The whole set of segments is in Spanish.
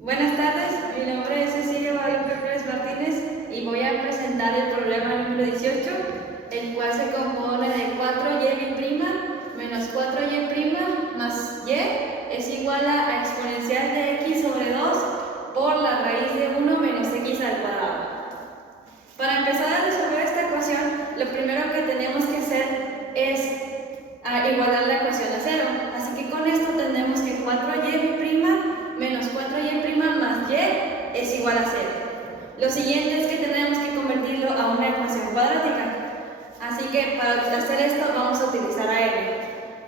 Buenas tardes, mi nombre es Cecilia Guadalupe Pérez Martínez y voy a presentar el problema número 18, el cual se compone de 4y' menos 4y' más y es igual a exponencial de x sobre 2 por la raíz de 1 menos x al cuadrado. Para empezar a resolver esta ecuación, lo primero que tenemos que hacer es igualar la ecuación a 0. Así que con esto tenemos que 4y' menos 4y' más y es igual a 0. Lo siguiente es que tenemos que convertirlo a una ecuación cuadrática. Así que para hacer esto vamos a utilizar a m.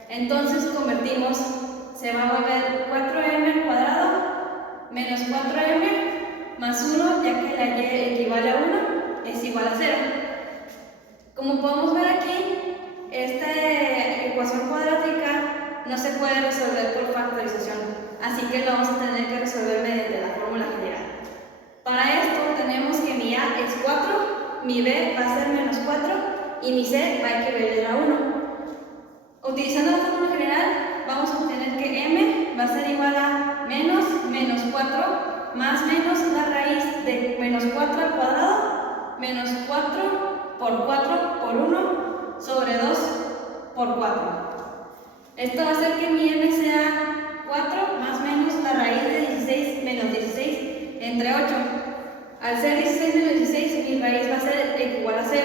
Entonces convertimos, se va a volver 4m al cuadrado menos 4m más 1, ya que la y equivale a 1, es igual a 0. Como podemos ver aquí, esta ecuación cuadrática no se puede resolver por factorización, así que lo vamos a tener que resolver mediante la fórmula general. Para esto tenemos que mi a es 4, mi b va a ser menos 4 y mi c va a equivaler a 1. Utilizando la fórmula general, vamos a obtener que m va a ser igual a menos 4 más menos la raíz de menos 4 al cuadrado menos 4 por 4 por 1 sobre 2 por 4. Esto va a hacer que mi m sea 4 más menos la raíz de 16 menos 16 entre 8. Al ser 16 menos 16, mi raíz va a ser igual a 0,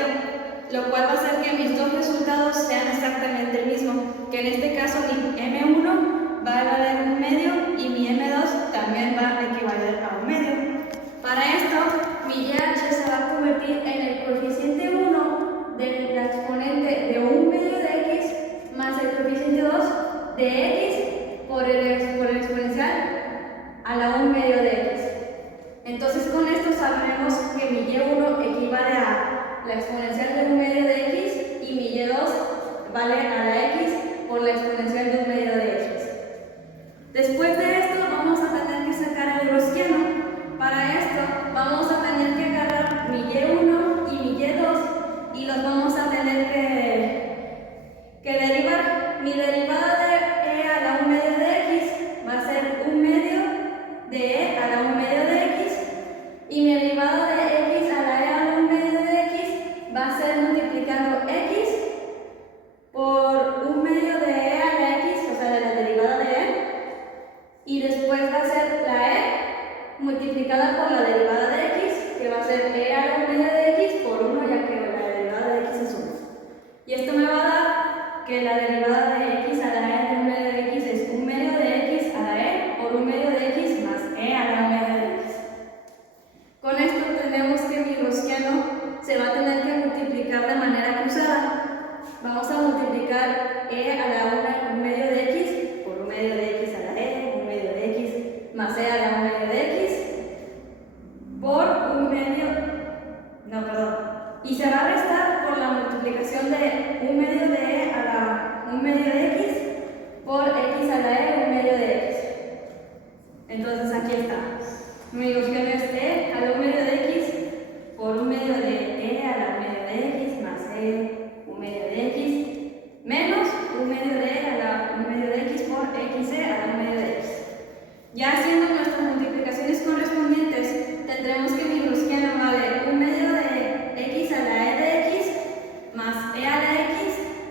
lo cual va a hacer que mis dos resultados sean exactamente el mismo, que en este caso mi m1 va a valer 1 medio y mi m2 también va a equivaler a 1 medio. Para esto, mi h se va a convertir en el coeficiente 1 de la exponente de 1 medio de x más el coeficiente 2 de x por el exponencial a la 1 medio de x. Entonces con esto sabremos que mi y1 equivale a la exponencial de 1 medio de x y mi y2 vale a la x por la exponencial de 1 medio de x. Después de esto vamos a tener que sacar el gaussiano. Para esto vamos a tener que agarrar mi y1 y mi y2 y los vamos a tener que derivar. Mi derivada de e a la 1 medio de x va a ser 1 medio de e a la 1 medio de x y mi derivada de x a la e a la 1 medio de x va a ser multiplicando x por 1 medio de e a la x, o sea de la derivada de e, y después va a ser la e multiplicada por la derivada de x, que va a ser e a la 1 medio de x por 1, ya que la derivada de x es 1. Y esto me va a dar que la derivada de x a la e de 1 medio de x es 1 medio de x a la e por 1 medio de x más e a la 1 medio de x. Con esto tenemos que mi gaussiano se va a tener que multiplicar de manera cruzada. Vamos a multiplicar e a la 1 medio de x por 1 medio de x a la e, 1 medio de x más e a la 1 medio de x por 1 medio, y se va a restar por la multiplicación de 1 medio de e a la 1 medio de x por x a la e 1 medio de x. Entonces aquí está. Mi gaussiano es e a la 1 medio de x por 1 medio de e a la 1 medio de x más e 1 medio de x menos 1 medio de e a la 1 medio de x por xe a la 1 medio de x. Ya haciendo nuestras multiplicaciones correspondientes, tendremos que mi gaussiano vale 1 medio de x a la e de x más e a la x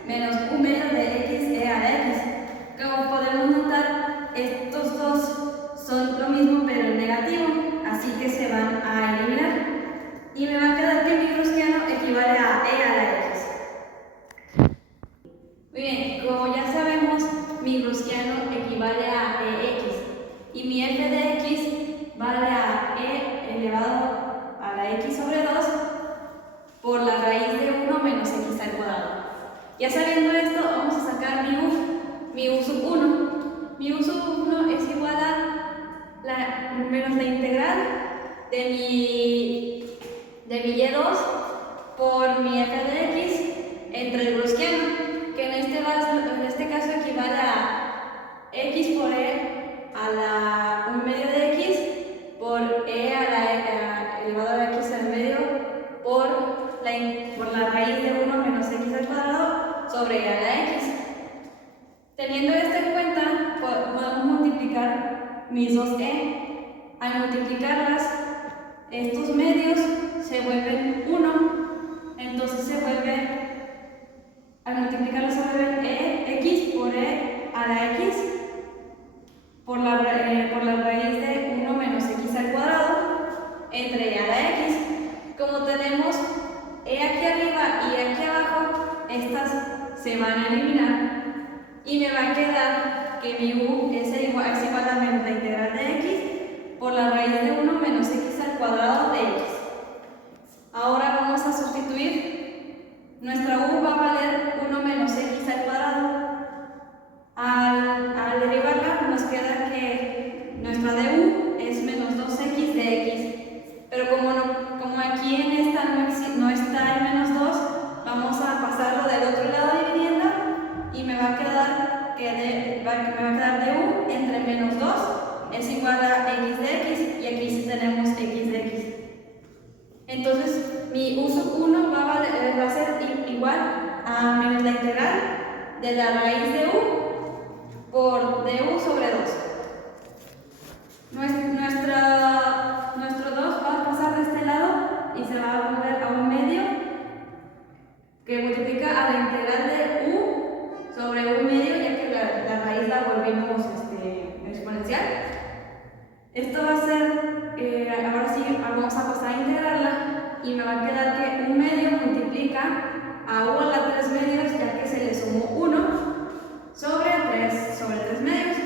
menos 1 medio de x e a la x. Como podemos notar, estos dos son lo mismo pero en negativo, así que se van a eliminar. Y me va a quedar que mi gaussiano equivale a e a la x. Muy bien, como ya sabemos, mi gaussiano equivale a ex. Y mi f de x vale a e elevado a la x sobre 2 por la raíz de 1 menos x al cuadrado. Ya sabiendo esto, vamos a sacar mi u sub 1. Mi u sub 1 es igual a menos la integral de mi y2 por mi f de x entre el gaussiano, que en este caso equivale a x por e a la 1 medio de x por e a la elevado a x al medio por la raíz de 1 menos x al cuadrado sobre e a la x. Teniendo esto en cuenta, podemos multiplicar mis dos e al multiplicarlas, estos medios se vuelven 1, entonces al multiplicarlos se vuelven x por e a la x por la raíz de 1 menos x al cuadrado entre e a la x. Como tenemos e aquí arriba y e aquí abajo, estas se van a eliminar y me va a quedar que mi u es igual a menos la integral de x por la raíz de 1 menos x al cuadrado de x. Ahora vamos a sustituir. Nuestra u va a valer 1 menos x al cuadrado. Al derivarla nos queda que nuestra du es menos 2x de x. Pero como aquí en esta no está el menos 2, vamos a pasarlo del otro lado dividiendo y me va a quedar du entre menos 2 es igual a x de x, y aquí sí tenemos x de x. Entonces mi u sub 1 va a ser igual a menos la integral de la raíz de u por du sobre 2. Nuestro 2 va a pasar de este lado y se va a volver a un medio que multiplica a la integral de u sobre un medio, ya que la raíz la volvimos exponencial. Esto va a ser, ahora sí vamos a pasar a integrarla y me va a quedar que un medio multiplica a u a la 3 medios, ya que se le sumó 1 sobre 3 medios.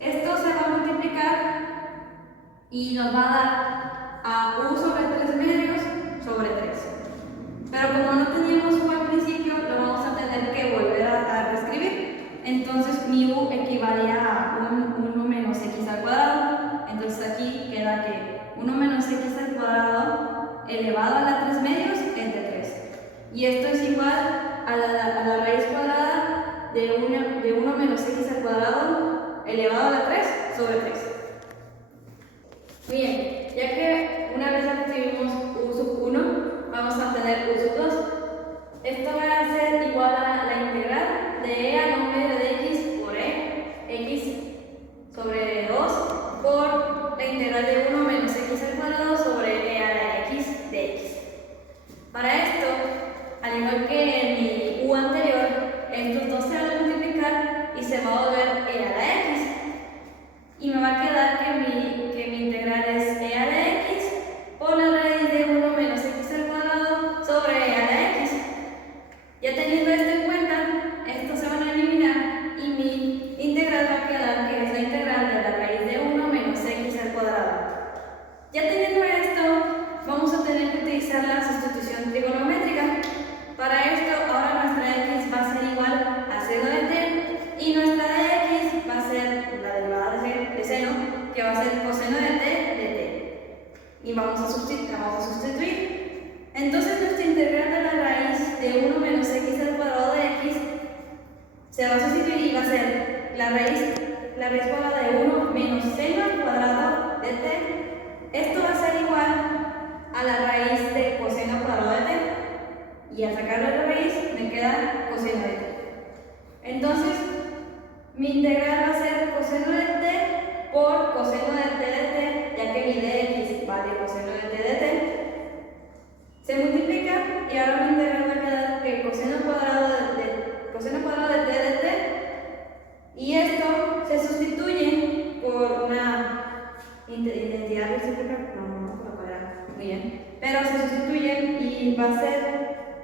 Esto se va a multiplicar y nos va a dar a u sobre 3 medios sobre 3. Pero como no teníamos u al principio, lo vamos a tener que volver a reescribir. Entonces mi u equivalía a 1 menos x al cuadrado. Entonces aquí queda que 1 menos x al cuadrado elevado a la 3 medios entre 3. Y esto es igual a la raíz cuadrada de 1 menos x al cuadrado elevado a la 3 sobre 3. Muy bien, ya que una vez escribimos u sub 1, vamos a tener u sub 2. Esto va a ser igual a la integral de e a la medio de x por x sobre 2 por la integral de 1 menos x al cuadrado sobre e a la x de x. Para esto, al igual que en mi u anterior, estos dos se van a multiplicar y se va a volver e a la x. Y me va a quedar que mi integral es e a la x por la raíz de 1 menos x al cuadrado sobre e a la x. Ya teniendo esto en cuenta, estos se van a eliminar y mi integral va a quedar que es la integral de la raíz de 1 menos x al cuadrado. Ya teniendo esto, vamos a tener que utilizar la sustitución trigonométrica. Para esto, ahora nuestra x va a ser igual a seno de t y nuestra dx va a ser la derivada de seno, que va a ser coseno de t. Y vamos a sustituir. Entonces nuestra integral de la raíz de 1 menos x al cuadrado de x se va a sustituir y va a ser la raíz cuadrada de 1 menos seno al cuadrado de t. Esto va a ser igual a la raíz de coseno al cuadrado de t. Y al sacarle la raíz me queda coseno de t. Entonces mi integral va a ser coseno de t por coseno de t, ya que mi dx vale coseno de t. Se multiplica y ahora mi integral va a quedar que coseno cuadrado de t. Y esto se sustituye por una identidad recíproca, muy bien, pero se sustituye y va a ser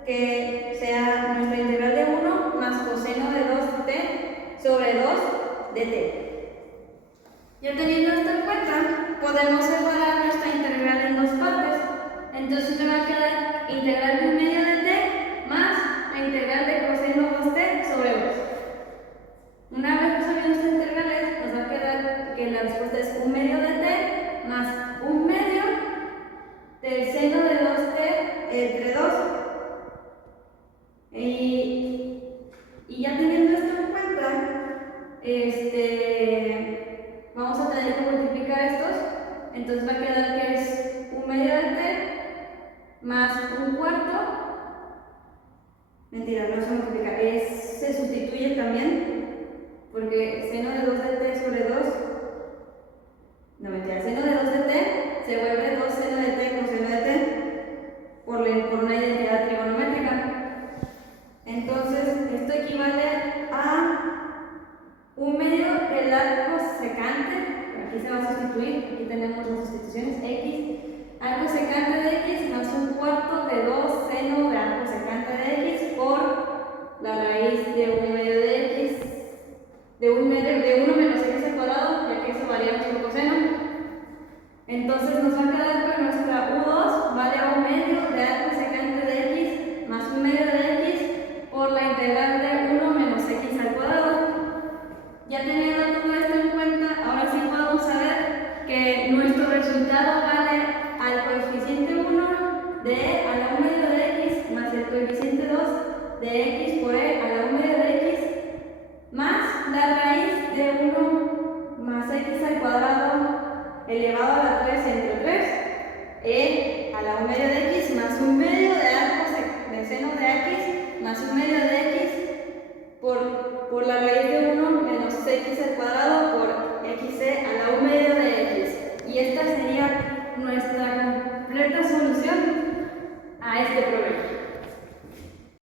que sea nuestra integral de 1 más coseno de 2t sobre 2 de t. Ya teniendo esto en cuenta, podemos separar nuestra integral en dos partes. Entonces me va a quedar integral de 1 medio de t más la integral de coseno 2t sobre 2. Una vez resolviendo estas integrales, nos va a quedar que la respuesta es 1 medio de t más 1 medio del seno de 2t entre 2. Y ya teniendo esto en cuenta, vamos a tener que multiplicar estos. Entonces va a quedar que es 1 medio de t más 1 cuarto. Mentira, no se multiplica, se sustituye también, porque seno de 2 de t sobre 2 no mentira, el seno de 2 de t se vuelve 2 seno de t coseno de t por una identidad trigonométrica. Entonces, esto equivale a 1/2 del arco secante, aquí se va a sustituir, aquí tenemos las sustituciones, x, arco secante de x más 1/4 de 2 seno de arco secante de x por la raíz de 1/2 de x, de 1 menos x al cuadrado, ya que eso varía nuestro coseno. Entonces nos va a quedar que nuestra U2 vale a 1/2 de arco secante de x más 1/2 de x por la integral de 1 menos x al cuadrado. Ya teniendo todo esto en cuenta, ahora sí podemos saber que nuestro resultado vale al coeficiente 1 de e a la 1/2 de x más el coeficiente 2 de x por e a la 1/2 de x más la raíz de 1 más x al cuadrado elevado a la 3 entre 3 e a la 1/2 de x más 1/2 de arco de seno de x más 1/2 de x por la raíz de 1 menos x al cuadrado por xe a la 1/2 de x. Y esta sería nuestra completa solución a este problema.